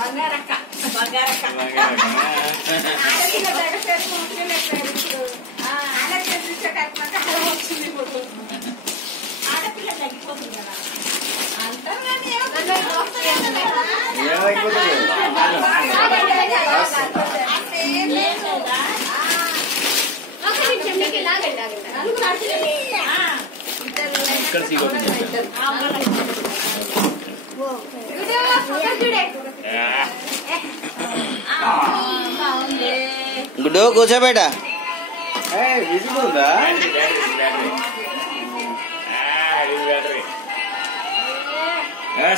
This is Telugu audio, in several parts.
బంగారక్క బంగారక్క ఆడపిల్ల తగ్గిపోతుంది కదా గుడ్డు కూర్చోబెట్ట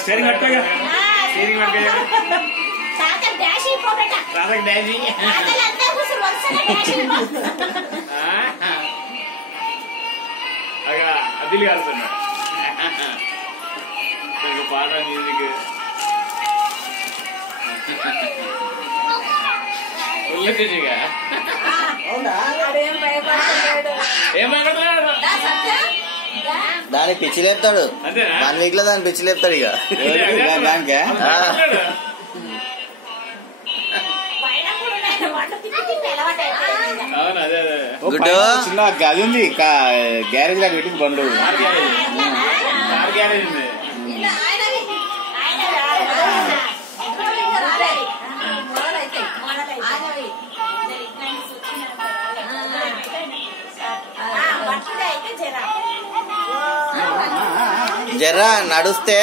స్టీరింగ్ పట్టుకోగా స్టీరింగ్ పట్టుకోగా అదిలు కాలుతున్నా పాట మ్యూజిక్ ఉల్లగా ఏం మాట్లాడుతున్నాడు దానికి పిచ్చి లేపుతాడు 1 వీక్ లో దాని పిచ్చి లేపుతాడు ఇక దానికే గుడ్డు చిన్న గది ఉంది గ్యారేజ్ లాగా పెట్టింది బండ్లు గ్యారేజ్ ఉంది జర్రా నడుస్తే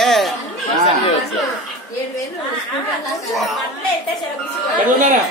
ఉన్నారా